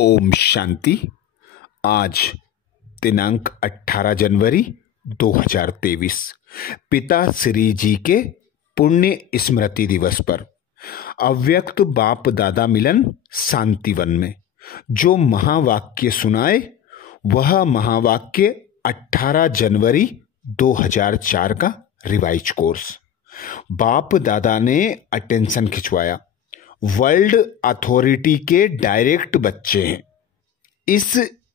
ओम शांति। आज दिनांक 18 जनवरी 2023 पिता श्री जी के पुण्य स्मृति दिवस पर अव्यक्त बाप दादा मिलन शांतिवन में जो महावाक्य सुनाए वह महावाक्य 18 जनवरी 2004 का रिवाइज कोर्स। बाप दादा ने अटेंशन खिंचवाया। वर्ल्ड अथॉरिटी के डायरेक्ट बच्चे हैं। इस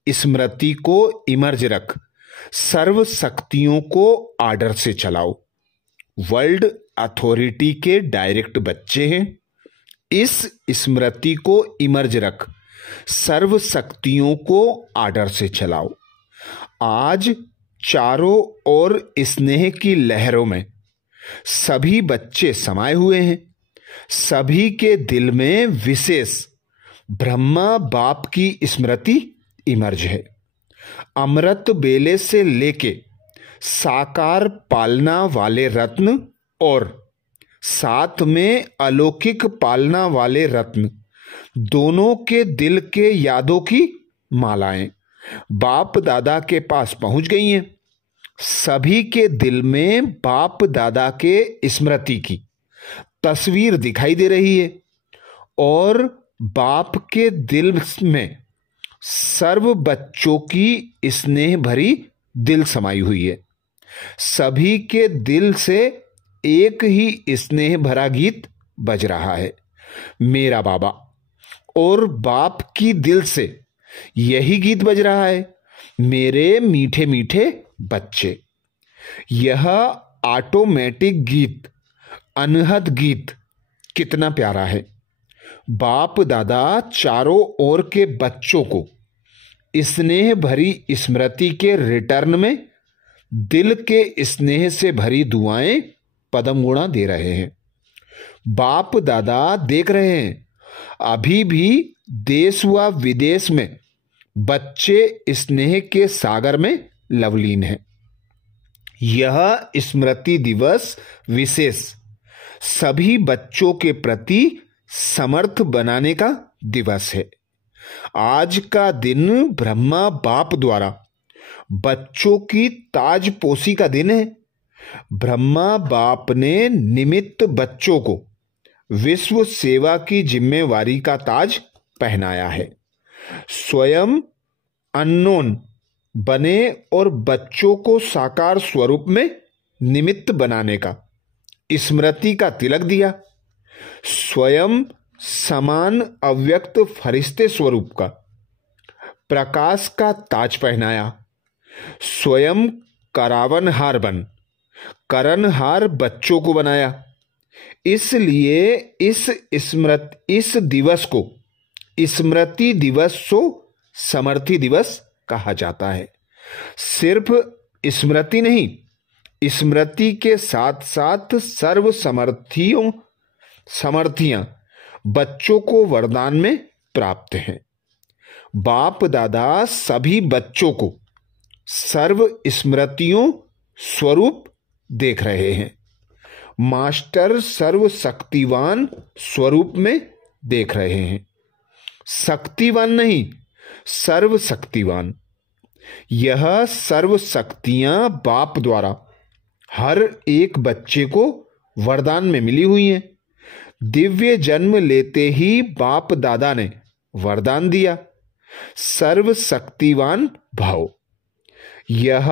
स्मृति को इमर्ज रख, सर्व शक्तियों को आर्डर से चलाओ। वर्ल्ड अथॉरिटी के डायरेक्ट बच्चे हैं। इस स्मृति को इमर्ज रख, सर्व शक्तियों को आर्डर से चलाओ। आज चारों ओर स्नेह की लहरों में सभी बच्चे समाये हुए हैं। सभी के दिल में विशेष ब्रह्मा बाप की स्मृति इमर्ज है। अमृत बेले से लेके साकार पालना वाले रत्न और साथ में अलौकिक पालना वाले रत्न दोनों के दिल के यादों की मालाएं बाप दादा के पास पहुंच गई हैं। सभी के दिल में बाप दादा के स्मृति की तस्वीर दिखाई दे रही है और बाप के दिल में सर्व बच्चों की स्नेह भरी दिल समाई हुई है। सभी के दिल से एक ही स्नेह भरा गीत बज रहा है, मेरा बाबा। और बाप की दिल से यही गीत बज रहा है, मेरे मीठे मीठे बच्चे। यह ऑटोमेटिक गीत, अनहद गीत कितना प्यारा है। बाप दादा चारों ओर के बच्चों को स्नेह भरी स्मृति के रिटर्न में दिल के स्नेह से भरी दुआएं पदम गुणा दे रहे हैं। बाप दादा देख रहे हैं, अभी भी देश व विदेश में बच्चे स्नेह के सागर में लवलीन हैं। यह स्मृति दिवस विशेष सभी बच्चों के प्रति समर्थ बनाने का दिवस है। आज का दिन ब्रह्मा बाप द्वारा बच्चों की ताजपोशी का दिन है। ब्रह्मा बाप ने निमित्त बच्चों को विश्व सेवा की जिम्मेवारी का ताज पहनाया है। स्वयं अननोन बने और बच्चों को साकार स्वरूप में निमित्त बनाने का स्मृति का तिलक दिया। स्वयं समान अव्यक्त फरिश्ते स्वरूप का प्रकाश का ताज पहनाया। स्वयं करावनहार बन करणहार बच्चों को बनाया। इसलिए इस दिवस को स्मृति दिवस सो समर्थी दिवस कहा जाता है। सिर्फ स्मृति नहीं, स्मृति के साथ साथ सर्व समर्थियां बच्चों को वरदान में प्राप्त हैं। बाप दादा सभी बच्चों को सर्व स्मृतियों स्वरूप देख रहे हैं। मास्टर सर्व शक्तिवान स्वरूप में देख रहे हैं। शक्तिवान नहीं, सर्व शक्तिवान। यह सर्व शक्तियां बाप द्वारा हर एक बच्चे को वरदान में मिली हुई हैं। दिव्य जन्म लेते ही बाप दादा ने वरदान दिया, सर्व शक्तिवान भव। यह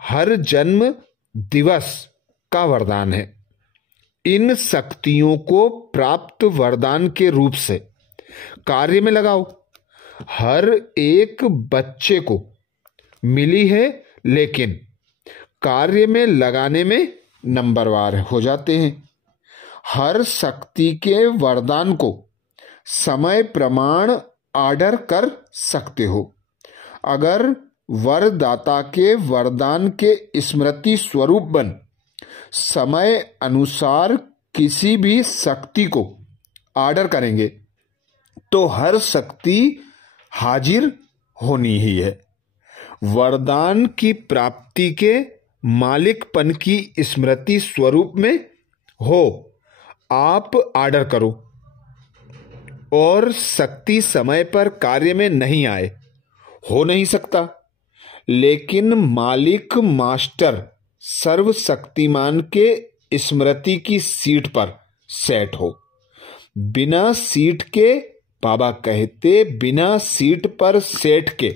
हर जन्म दिवस का वरदान है। इन शक्तियों को प्राप्त वरदान के रूप से कार्य में लगाओ। हर एक बच्चे को मिली है, लेकिन कार्य में लगाने में नंबरवार हो जाते हैं। हर शक्ति के वरदान को समय प्रमाण ऑर्डर कर सकते हो। अगर वरदाता के वरदान के स्मृति स्वरूप बन समय अनुसार किसी भी शक्ति को ऑर्डर करेंगे तो हर शक्ति हाजिर होनी ही है। वरदान की प्राप्ति के मालिकपन की स्मृति स्वरूप में हो, आप ऑर्डर करो। और शक्ति समय पर कार्य में नहीं आए, हो नहीं सकता। लेकिन मालिक मास्टर सर्वशक्तिमान के स्मृति की सीट पर सेट हो। बिना सीट के, बाबा कहते, बिना सीट पर सेट के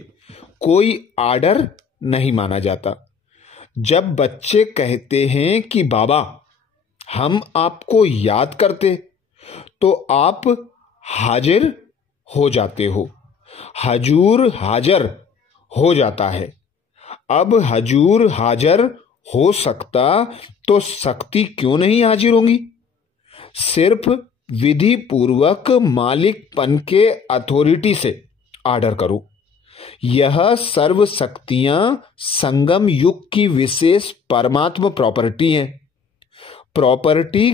कोई आर्डर नहीं माना जाता। जब बच्चे कहते हैं कि बाबा हम आपको याद करते, तो आप हाजिर हो जाते हो। हजूर हाजिर हो जाता है। अब हजूर हाजिर हो सकता तो शक्ति क्यों नहीं हाजिर होंगी? सिर्फ विधि पूर्वक मालिकपन के अथॉरिटी से आर्डर करो। यह सर्व शक्तियां संगम युग की विशेष परमात्मा प्रॉपर्टी है। प्रॉपर्टी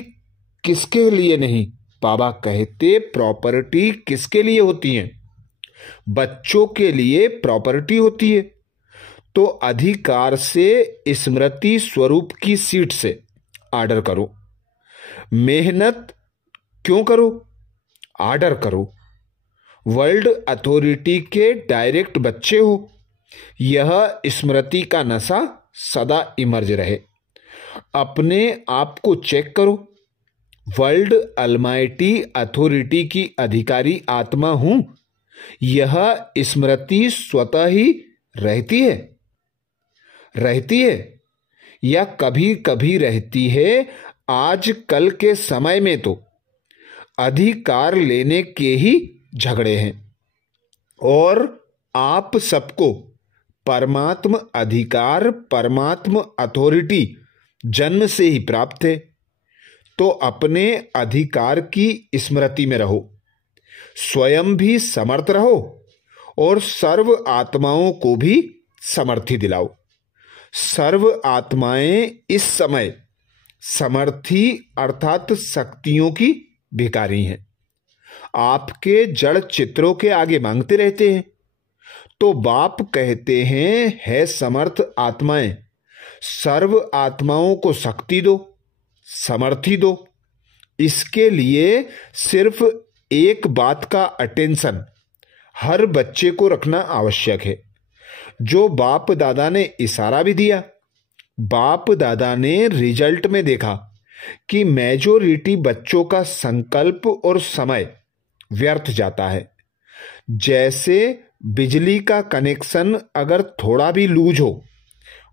किसके लिए नहीं? बाबा कहते प्रॉपर्टी किसके लिए होती है? बच्चों के लिए प्रॉपर्टी होती है। तो अधिकार से स्मृति स्वरूप की सीट से आर्डर करो। मेहनत क्यों करो? आर्डर करो। वर्ल्ड अथॉरिटी के डायरेक्ट बच्चे हो। यह स्मृति का नशा सदा इमर्ज रहे। अपने आप को चेक करो। वर्ल्ड अलमाइटी अथॉरिटी की अधिकारी आत्मा हूं, यह स्मृति स्वतः ही रहती है या कभी कभी रहती है। आज कल के समय में तो अधिकार लेने के ही झगड़े हैं। और आप सबको परमात्म अधिकार, परमात्म अथॉरिटी जन्म से ही प्राप्त है। तो अपने अधिकार की स्मृति में रहो, स्वयं भी समर्थ रहो और सर्व आत्माओं को भी समर्थी दिलाओ। सर्व आत्माएं इस समय समर्थी अर्थात शक्तियों की भिखारी हैं। आपके जड़ चित्रों के आगे मांगते रहते हैं। तो बाप कहते हैं, है समर्थ आत्माएं, सर्व आत्माओं को शक्ति दो, समर्थी दो। इसके लिए सिर्फ एक बात का अटेंशन हर बच्चे को रखना आवश्यक है, जो बाप दादा ने इशारा भी दिया। बाप दादा ने रिजल्ट में देखा कि मेजॉरिटी बच्चों का संकल्प और समय व्यर्थ जाता है। जैसे बिजली का कनेक्शन अगर थोड़ा भी लूज हो,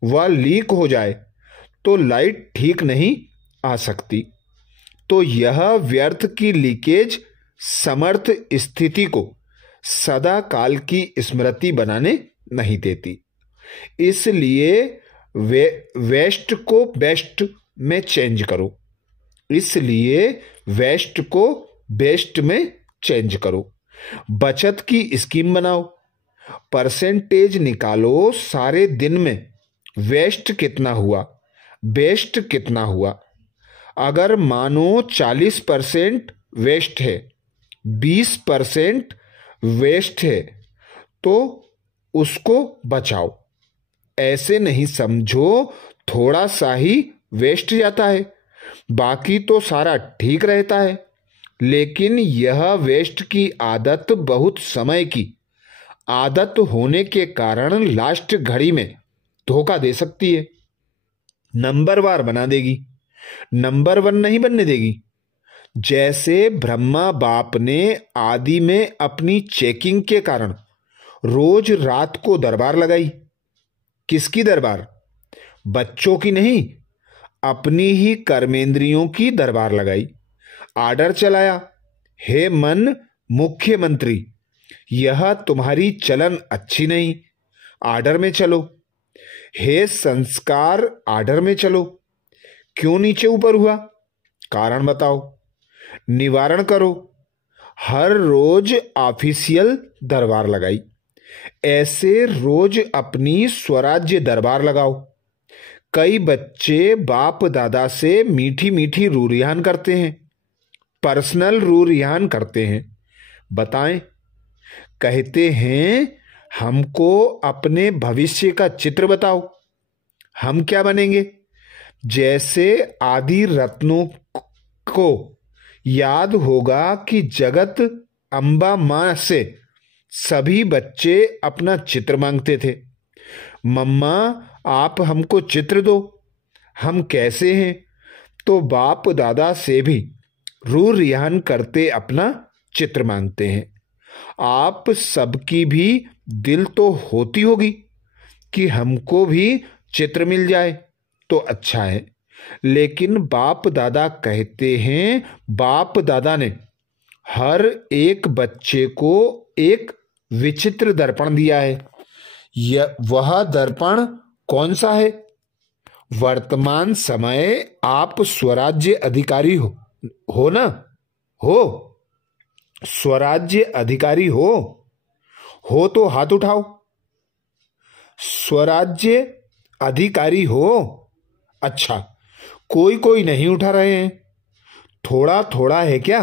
वह लीक हो जाए तो लाइट ठीक नहीं आ सकती। तो यह व्यर्थ की लीकेज समर्थ स्थिति को सदा काल की स्मृति बनाने नहीं देती। इसलिए वेस्ट को बेस्ट में चेंज करो। चेंज करो। बचत की स्कीम बनाओ। परसेंटेज निकालो। सारे दिन में वेस्ट कितना हुआ, बेस्ट कितना हुआ। अगर मानो 40% वेस्ट है, 20% वेस्ट है, तो उसको बचाओ। ऐसे नहीं समझो थोड़ा सा ही वेस्ट जाता है, बाकी तो सारा ठीक रहता है। लेकिन यह वेस्ट की आदत बहुत समय की आदत होने के कारण लास्ट घड़ी में धोखा दे सकती है। नंबरवार बना देगी, नंबर 1 नहीं बनने देगी। जैसे ब्रह्मा बाप ने आदि में अपनी चेकिंग के कारण रोज रात को दरबार लगाई। किसकी दरबार? बच्चों की नहीं, अपनी ही कर्मेंद्रियों की दरबार लगाई। आर्डर चलाया, हे मन मुख्यमंत्री, यह तुम्हारी चलन अच्छी नहीं, आर्डर में चलो। हे संस्कार, आर्डर में चलो। क्यों नीचे ऊपर हुआ? कारण बताओ, निवारण करो। हर रोज ऑफिशियल दरबार लगाई। ऐसे रोज अपनी स्वराज्य दरबार लगाओ। कई बच्चे बाप दादा से मीठी मीठी रूरियान करते हैं, पर्सनल रूरियान करते हैं। बताएं, कहते हैं हमको अपने भविष्य का चित्र बताओ, हम क्या बनेंगे। जैसे आदि रत्नों को याद होगा कि जगत अम्बा माँ से सभी बच्चे अपना चित्र मांगते थे। मम्मा, आप हमको चित्र दो, हम कैसे हैं? तो बाप दादा से भी रू रिहान करते अपना चित्र मांगते हैं। आप सबकी भी दिल तो होती होगी कि हमको भी चित्र मिल जाए तो अच्छा है, लेकिन बाप दादा कहते हैं, बाप दादा ने हर एक बच्चे को एक विचित्र दर्पण दिया है। वह दर्पण कौन सा है? वर्तमान समय आप स्वराज्य अधिकारी हो ना? हो? स्वराज्य अधिकारी हो तो हाथ उठाओ। स्वराज्य अधिकारी हो? अच्छा, कोई कोई नहीं उठा रहे हैं। थोड़ा थोड़ा है क्या?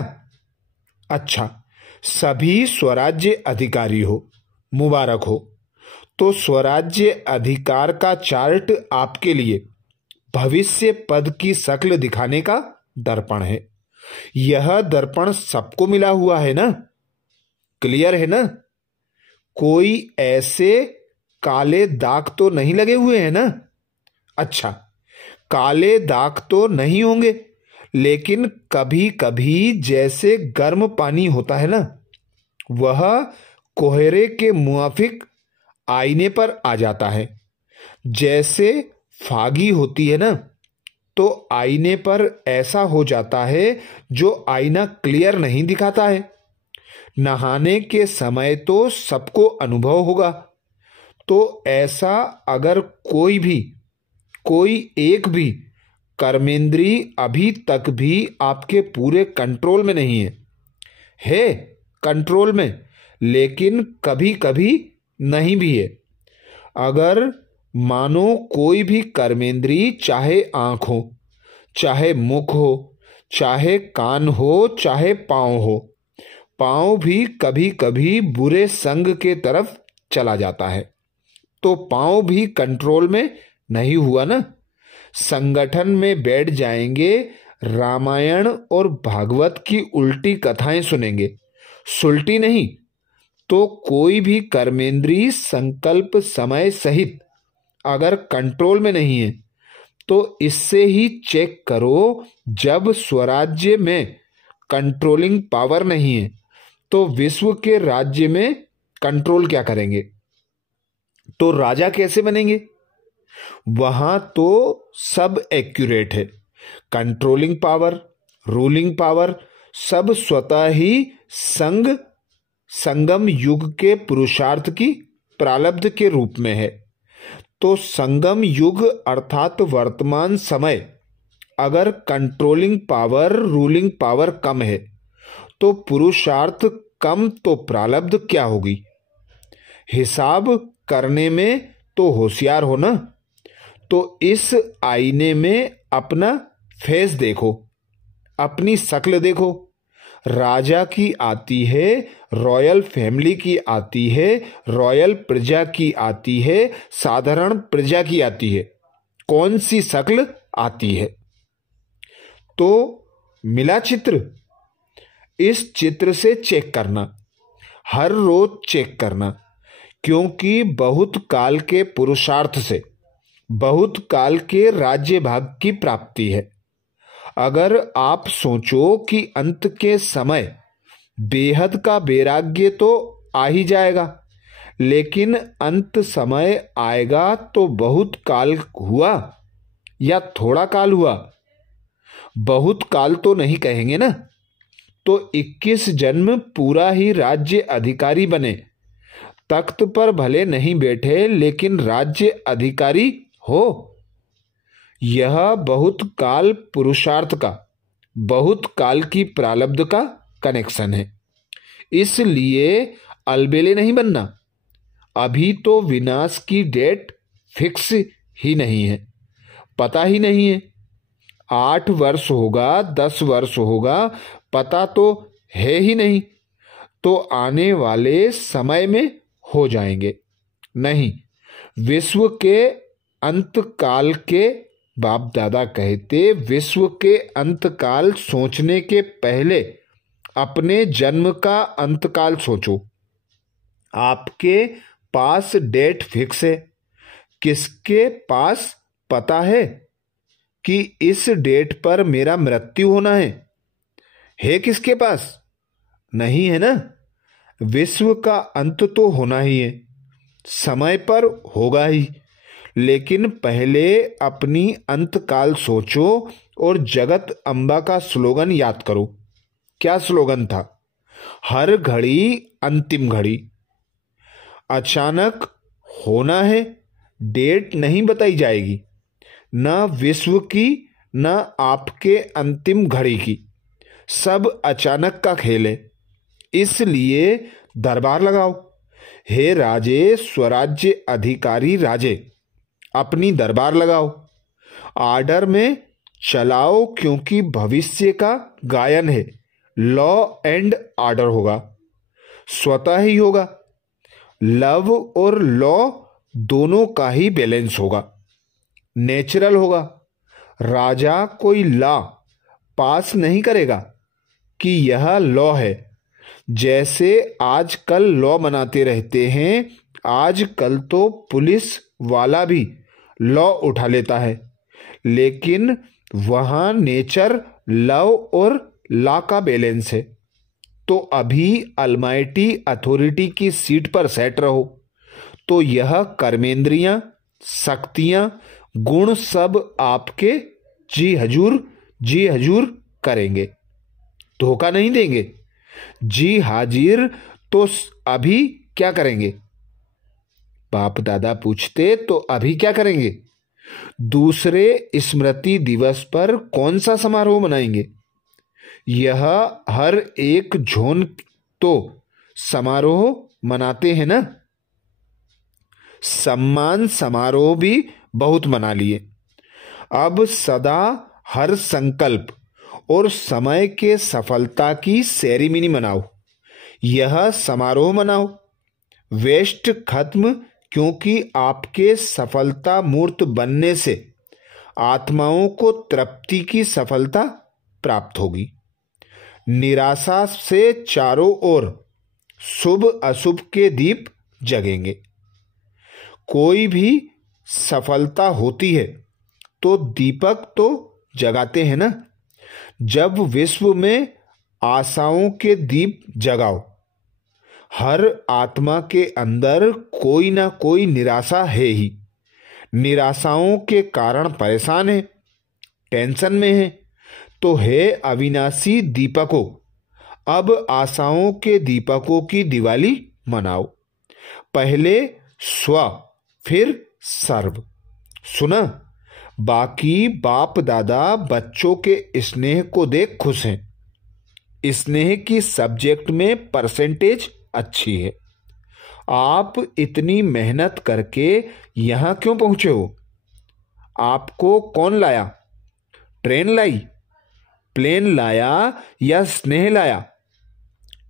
अच्छा, सभी स्वराज्य अधिकारी हो, मुबारक हो। तो स्वराज्य अधिकार का चार्ट आपके लिए भविष्य पद की शक्ल दिखाने का दर्पण है। यह दर्पण सबको मिला हुआ है ना? क्लियर है ना? कोई ऐसे काले दाग तो नहीं लगे हुए हैं ना? अच्छा, काले दाग तो नहीं होंगे, लेकिन कभी कभी जैसे गर्म पानी होता है ना, वह कोहरे के मुआफिक आईने पर आ जाता है। जैसे फागी होती है ना, तो आईने पर ऐसा हो जाता है जो आईना क्लियर नहीं दिखाता है। नहाने के समय तो सबको अनुभव होगा। तो ऐसा अगर कोई एक भी कर्मेंद्री अभी तक भी आपके पूरे कंट्रोल में नहीं है कंट्रोल में, लेकिन कभी कभी नहीं भी है। अगर मानो कोई भी कर्मेंद्री, चाहे आंख हो, चाहे मुख हो, चाहे कान हो, चाहे पांव हो, पांव भी कभी कभी बुरे संग के तरफ चला जाता है, तो पांव भी कंट्रोल में नहीं हुआ ना। संगठन में बैठ जाएंगे, रामायण और भागवत की उल्टी कथाएं सुनेंगे, सुलटी नहीं। तो कोई भी कर्मेंद्री संकल्प समय सहित अगर कंट्रोल में नहीं है, तो इससे ही चेक करो। जब स्वराज्य में कंट्रोलिंग पावर नहीं है, तो विश्व के राज्य में कंट्रोल क्या करेंगे? तो राजा कैसे बनेंगे? वहां तो सब एक्यूरेट है। कंट्रोलिंग पावर, रूलिंग पावर सब स्वतः ही संगम युग के पुरुषार्थ की प्रारब्ध के रूप में है। तो संगम युग अर्थात वर्तमान समय, अगर कंट्रोलिंग पावर, रूलिंग पावर कम है, तो पुरुषार्थ कम, तो प्रारब्ध क्या होगी? हिसाब करने में तो होशियार हो ना। तो इस आईने में अपना फेस देखो, अपनी शक्ल देखो। राजा की आती है, रॉयल फैमिली की आती है, रॉयल प्रजा की आती है, साधारण प्रजा की आती है। कौन सी शक्ल आती है? तो मिला चित्र। इस चित्र से चेक करना, हर रोज चेक करना, क्योंकि बहुत काल के पुरुषार्थ से बहुत काल के राज्य भाग की प्राप्ति है। अगर आप सोचो कि अंत के समय बेहद का वैराग्य तो आ ही जाएगा, लेकिन अंत समय आएगा तो बहुत काल हुआ या थोड़ा काल हुआ? बहुत काल तो नहीं कहेंगे ना। तो 21 जन्म पूरा ही राज्य अधिकारी बने। तख्त पर भले नहीं बैठे, लेकिन राज्य अधिकारी हो। यह बहुत काल पुरुषार्थ का, बहुत काल की प्रारब्ध का कनेक्शन है। इसलिए अलबेले नहीं बनना। अभी तो विनाश की डेट फिक्स ही नहीं है, पता ही नहीं है। 8 वर्ष होगा, 10 वर्ष होगा, पता तो है ही नहीं। तो आने वाले समय में हो जाएंगे। नहीं, विश्व के अंत काल के बाप दादा कहते, विश्व के अंत काल सोचने के पहले अपने जन्म का अंतकाल सोचो। आपके पास डेट फिक्स है? किसके पास पता है कि इस डेट पर मेरा मृत्यु होना है किसके पास? नहीं है ना। विश्व का अंत तो होना ही है, समय पर होगा ही, लेकिन पहले अपनी अंतकाल सोचो और जगत अम्बा का स्लोगन याद करो। क्या स्लोगन था? हर घड़ी अंतिम घड़ी। अचानक होना है, डेट नहीं बताई जाएगी, न विश्व की न आपके अंतिम घड़ी की, सब अचानक का खेल है। इसलिए दरबार लगाओ। हे राजे, स्वराज्य अधिकारी राजे, अपनी दरबार लगाओ, आर्डर में चलाओ, क्योंकि भविष्य का गायन है। लॉ एंड ऑर्डर होगा, स्वतः ही होगा। लव और लॉ दोनों का ही बैलेंस होगा, नेचुरल होगा। राजा कोई लॉ पास नहीं करेगा कि यह लॉ है। जैसे आजकल लॉ बनाते रहते हैं, आजकल तो पुलिस वाला भी लॉ उठा लेता है, लेकिन वहाँ नेचर, लव और लॉ का बैलेंस है। तो अभी अलमाइटी अथॉरिटी की सीट पर सेट रहो, तो यह कर्मेंद्रियां, शक्तियां, गुण सब आपके जी हजूर करेंगे, धोखा नहीं देंगे। जी हाजिर तो अभी क्या करेंगे? बाप दादा पूछते तो अभी क्या करेंगे? दूसरे स्मृति दिवस पर कौन सा समारोह मनाएंगे? यह हर एक जोन तो समारोह मनाते हैं ना। सम्मान समारोह भी बहुत मना लिए। अब सदा हर संकल्प और समय के सफलता की सेरेमनी मनाओ। यह समारोह मनाओ। वेस्ट खत्म, क्योंकि आपके सफलता मूर्त बनने से आत्माओं को तृप्ति की सफलता प्राप्त होगी। निराशा से चारों ओर शुभ अशुभ के दीप जगेंगे। कोई भी सफलता होती है तो दीपक तो जगाते हैं ना। जब विश्व में आशाओं के दीप जगाओ। हर आत्मा के अंदर कोई ना कोई निराशा है ही। निराशाओं के कारण परेशान है, टेंशन में है, तो हे अविनाशी दीपकों, अब आशाओं के दीपकों की दिवाली मनाओ। पहले स्व फिर सर्व। सुना? बाकी बाप दादा बच्चों के स्नेह को देख खुश हैं। स्नेह की सब्जेक्ट में परसेंटेज अच्छी है। आप इतनी मेहनत करके यहां क्यों पहुंचे हो? आपको कौन लाया? ट्रेन लाई, प्लेन लाया या स्नेह लाया?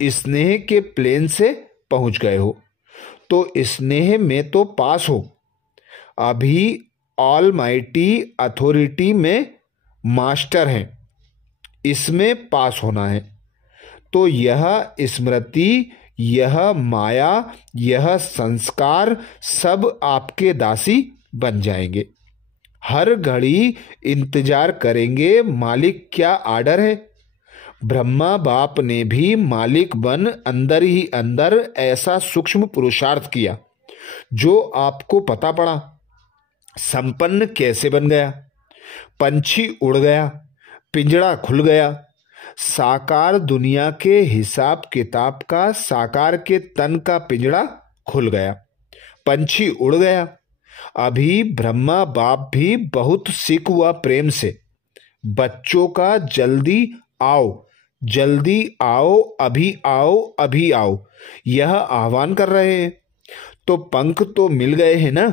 स्नेह के प्लेन से पहुंच गए हो तो स्नेह में तो पास हो। अभी ऑलमाइटी अथॉरिटी में मास्टर हैं, इसमें पास होना है। तो यह स्मृति, यह माया, यह संस्कार सब आपके दासी बन जाएंगे। हर घड़ी इंतजार करेंगे मालिक क्या आर्डर है। ब्रह्मा बाप ने भी मालिक बन अंदर ही अंदर ऐसा सूक्ष्म पुरुषार्थ किया जो आपको पता पड़ा। संपन्न कैसे बन गया? पंछी उड़ गया, पिंजड़ा खुल गया। साकार दुनिया के हिसाब किताब का साकार के तन का पिंजड़ा खुल गया, पंछी उड़ गया। अभी ब्रह्मा बाप भी बहुत सीख हुआ प्रेम से बच्चों का जल्दी आओ, जल्दी आओ, अभी आओ यह आह्वान कर रहे हैं। तो पंख तो मिल गए हैं ना।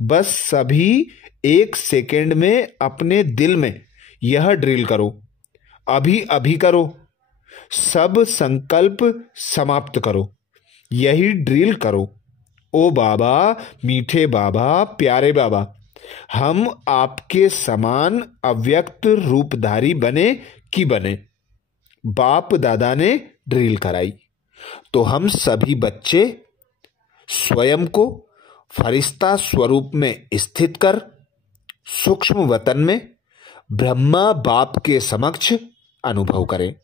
बस सभी एक सेकेंड में अपने दिल में यह ड्रिल करो, अभी करो। सब संकल्प समाप्त करो, यही ड्रिल करो। ओ बाबा, मीठे बाबा, प्यारे बाबा, हम आपके समान अव्यक्त रूपधारी बने कि बने। बाप दादा ने ड्रिल कराई तो हम सभी बच्चे स्वयं को फरिश्ता स्वरूप में स्थित कर सूक्ष्म वतन में ब्रह्मा बाप के समक्ष अनुभव करें।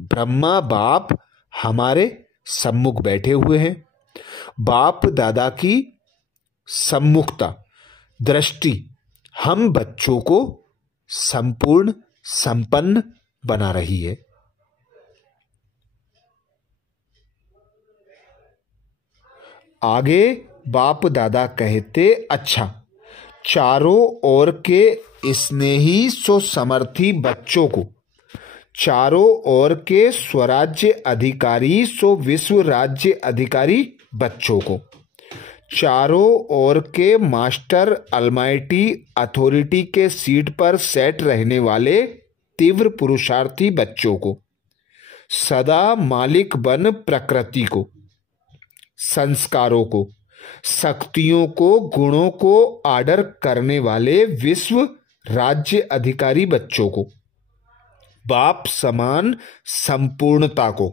ब्रह्मा बाप हमारे सम्मुख बैठे हुए हैं। बाप दादा की सम्मुखता दृष्टि हम बच्चों को संपूर्ण संपन्न बना रही है। आगे बाप दादा कहते, अच्छा, चारों ओर के स्नेही सो समर्थी बच्चों को, चारों ओर के स्वराज्य अधिकारी सो विश्व राज्य अधिकारी बच्चों को, चारों ओर के मास्टर अलमाइटी अथॉरिटी के सीट पर सेट रहने वाले तीव्र पुरुषार्थी बच्चों को, सदा मालिक बन प्रकृति को, संस्कारों को, शक्तियों को, गुणों को आर्डर करने वाले विश्व राज्य अधिकारी बच्चों को, बाप समान संपूर्णता को,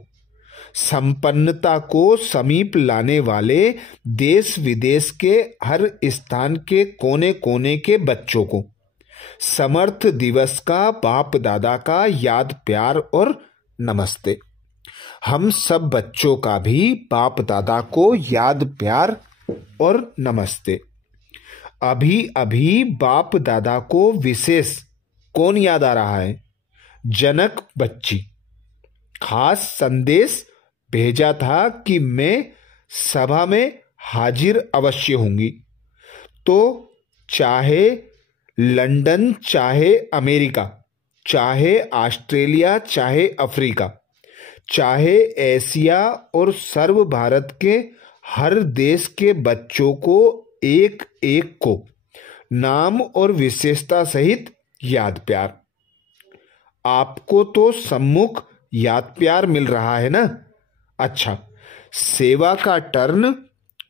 संपन्नता को समीप लाने वाले देश विदेश के हर स्थान के कोने कोने के बच्चों को, समर्थ दिवस का बाप दादा का याद प्यार और नमस्ते। हम सब बच्चों का भी बाप दादा को याद प्यार और नमस्ते। अभी अभी बाप दादा को विशेष कौन याद आ रहा है? जनक बच्ची खास संदेश भेजा था कि मैं सभा में हाजिर अवश्य होंगी। तो चाहे लंदन, चाहे अमेरिका, चाहे ऑस्ट्रेलिया, चाहे अफ्रीका, चाहे एशिया और सर्व भारत के हर देश के बच्चों को एक एक को नाम और विशेषता सहित याद प्यार। आपको तो सम्मुख याद प्यार मिल रहा है ना? अच्छा, सेवा का टर्न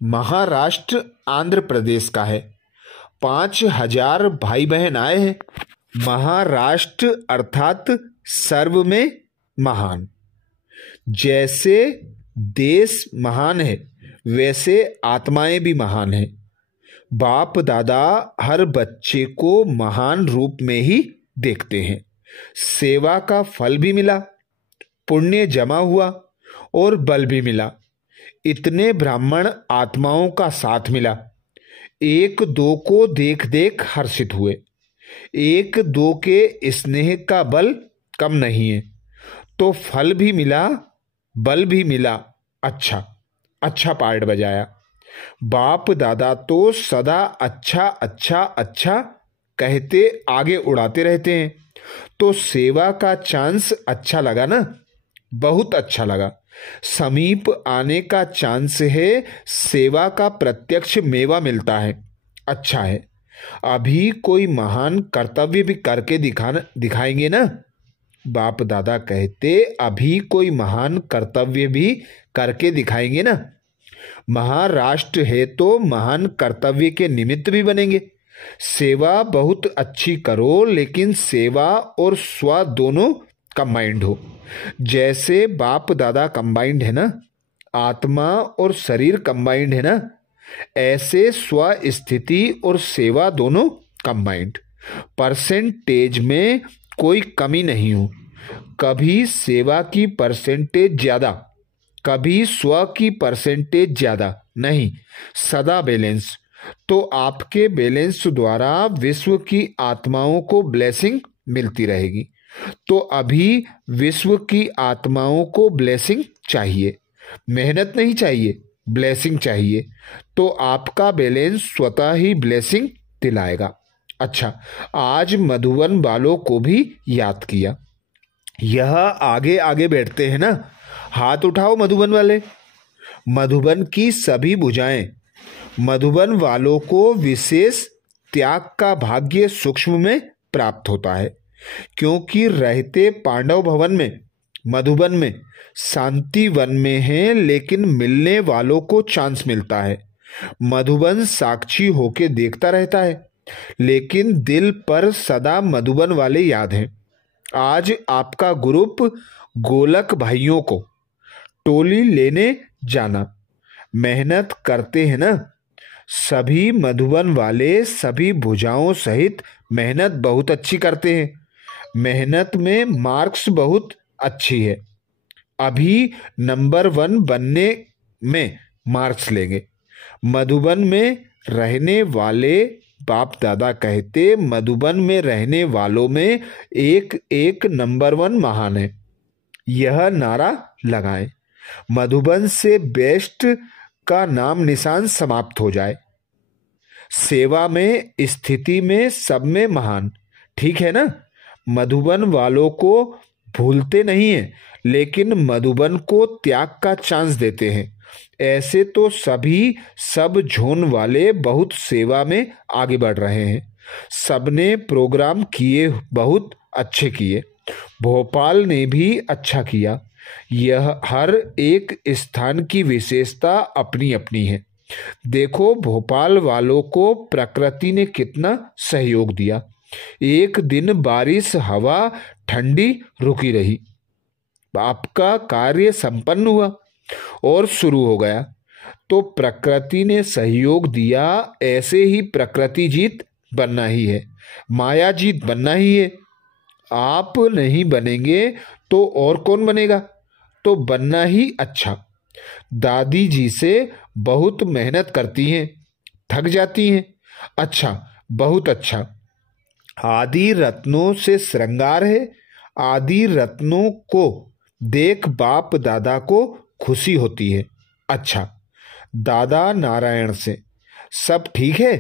महाराष्ट्र आंध्र प्रदेश का है। 5000 भाई बहन आए हैं। महाराष्ट्र अर्थात सर्व में महान। जैसे देश महान है वैसे आत्माएं भी महान हैं। बाप दादा हर बच्चे को महान रूप में ही देखते हैं। सेवा का फल भी मिला, पुण्य जमा हुआ और बल भी मिला। इतने ब्राह्मण आत्माओं का साथ मिला। एक दो को देख देख हर्षित हुए। एक दो के स्नेह का बल कम नहीं है, तो फल भी मिला, बल भी मिला। अच्छा अच्छा पार्ट बजाया। बाप दादा तो सदा अच्छा अच्छा अच्छा कहते आगे उड़ाते रहते हैं। तो सेवा का चांस अच्छा लगा ना? बहुत अच्छा लगा। समीप आने का चांस है, सेवा का प्रत्यक्ष मेवा मिलता है। अच्छा है। अभी कोई महान कर्तव्य भी करके दिखाएंगे ना? बाप दादा कहते, अभी कोई महान कर्तव्य भी करके दिखाएंगे ना? महाराष्ट्र है तो महान कर्तव्य के निमित्त भी बनेंगे। सेवा बहुत अच्छी करो, लेकिन सेवा और स्व दोनों कंबाइंड हो। जैसे बाप दादा कंबाइंड है ना, आत्मा और शरीर कंबाइंड है ना, ऐसे स्व स्थिति और सेवा दोनों कंबाइंड। परसेंटेज में कोई कमी नहीं हो। कभी सेवा की परसेंटेज ज्यादा, कभी स्व की परसेंटेज ज्यादा नहीं, सदा बैलेंस। तो आपके बैलेंस द्वारा विश्व की आत्माओं को ब्लेसिंग मिलती रहेगी। तो अभी विश्व की आत्माओं को ब्लेसिंग चाहिए, मेहनत नहीं चाहिए, ब्लेसिंग चाहिए। तो आपका बैलेंस स्वतः ही ब्लेसिंग दिलाएगा। अच्छा, आज मधुबन वालों को भी याद किया। यह आगे आगे बैठते हैं ना, हाथ उठाओ मधुबन वाले। मधुबन की सभी भुजाएं। मधुबन वालों को विशेष त्याग का भाग्य सूक्ष्म में प्राप्त होता है, क्योंकि रहते पांडव भवन में, मधुबन में, शांति वन में हैं, लेकिन मिलने वालों को चांस मिलता है। मधुबन साक्षी होके देखता रहता है, लेकिन दिल पर सदा मधुबन वाले याद हैं। आज आपका ग्रुप गोलक भाइयों को टोली लेने जाना। मेहनत करते हैं ना सभी मधुबन वाले, सभी भुजाओं सहित मेहनत बहुत अच्छी करते हैं। मेहनत में मार्क्स बहुत अच्छी है। अभी नंबर 1 बनने में मार्क्स लेंगे। मधुबन में रहने वाले बाप दादा कहते, मधुबन में रहने वालों में एक एक नंबर 1 महान है। यह नारा लगाएं। मधुबन से बेस्ट का नाम निशान समाप्त हो जाए। सेवा में, स्थिति में, सब में महान। ठीक है ना? मधुबन वालों को भूलते नहीं हैं, लेकिन मधुबन को त्याग का चांस देते हैं। ऐसे तो सभी सब जोन वाले बहुत सेवा में आगे बढ़ रहे हैं। सबने प्रोग्राम किए, बहुत अच्छे किए। भोपाल ने भी अच्छा किया। यह हर एक स्थान की विशेषता अपनी अपनी है। देखो भोपाल वालों को प्रकृति ने कितना सहयोग दिया। एक दिन बारिश, हवा ठंडी रुकी रही, आपका कार्य संपन्न हुआ और शुरू हो गया। तो प्रकृति ने सहयोग दिया। ऐसे ही प्रकृति जीत बनना ही है, माया जीत बनना ही है। आप नहीं बनेंगे तो और कौन बनेगा? तो बनना ही अच्छा। दादी जी से बहुत मेहनत करती हैं, थक जाती हैं। अच्छा, बहुत अच्छा। आदि रत्नों से श्रृंगार है। आदि रत्नों को देख बाप दादा को खुशी होती है। अच्छा, दादा नारायण से सब ठीक है।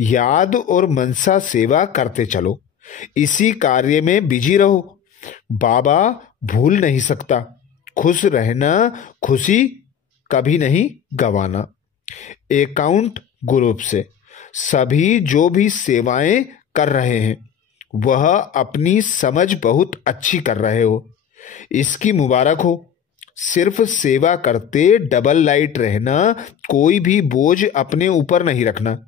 याद और मनसा सेवा करते चलो, इसी कार्य में बिजी रहो। बाबा भूल नहीं सकता। खुश रहना, खुशी कभी नहीं गंवाना। अकाउंट ग्रुप से सभी जो भी सेवाएं कर रहे हैं वह अपनी समझ बहुत अच्छी कर रहे हो, इसकी मुबारक हो। सिर्फ सेवा करते डबल लाइट रहना, कोई भी बोझ अपने ऊपर नहीं रखना।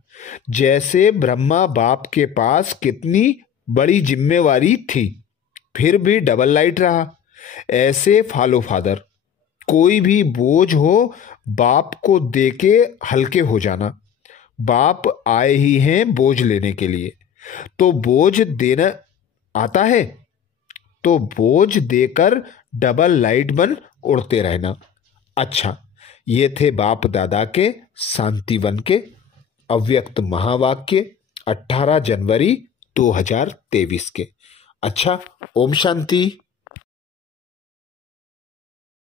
जैसे ब्रह्मा बाप के पास कितनी बड़ी जिम्मेवारी थी, फिर भी डबल लाइट रहा। ऐसे फॉलो फादर, कोई भी बोझ हो बाप को देके हल्के हो जाना। बाप आए ही हैं बोझ लेने के लिए, तो बोझ देना आता है तो बोझ देकर डबल लाइट बन उड़ते रहना। अच्छा, ये थे बाप दादा के शांतिवन के अव्यक्त महावाक्य 18 जनवरी 2023 के। अच्छा, ओम शांति।